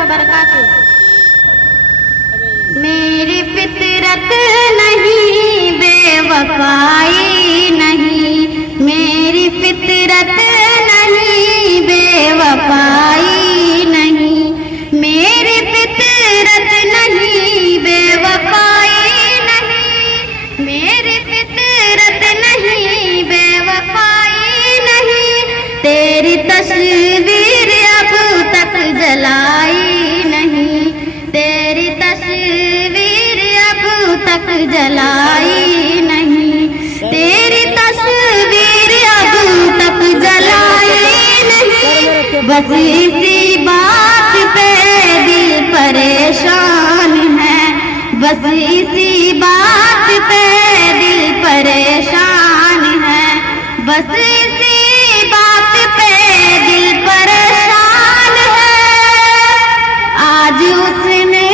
वबरकातुहू। मेरी फितरत नहीं बेवफाई नहीं, मेरी फितरत नहीं बेवफाई नहीं, मेरी फितरत नहीं बेवफाई नहीं, मेरी फितरत नहीं बेवफाई नहीं। तेरी तस्वीर अब तक जलाई नहीं, तेरी तस्वीर अब तक जलाई नहीं, तेरी तस्वीर अब तक जलाई नहीं। बस इसी बात पे दिल परेशान है, बस इसी बात पे दिल परेशान है, बस इसी बात पे दिल परेशान है। आज उसने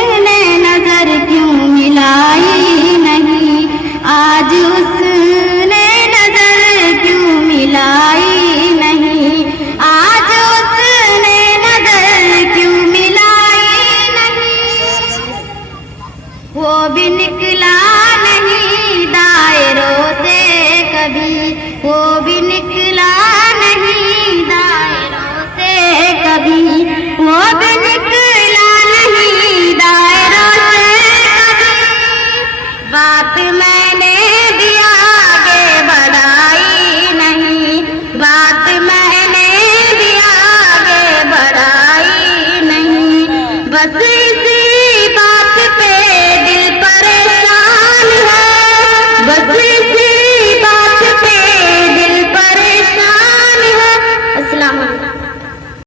नजर क्यों मिलाई नहीं, आज उसने नजर क्यों मिलाई नहीं, आज उसने नजर क्यों मिलाई नहीं। वो भी निकला नहीं दायरों से कभी, वो भी निकला नहीं दायरों से कभी, वो भी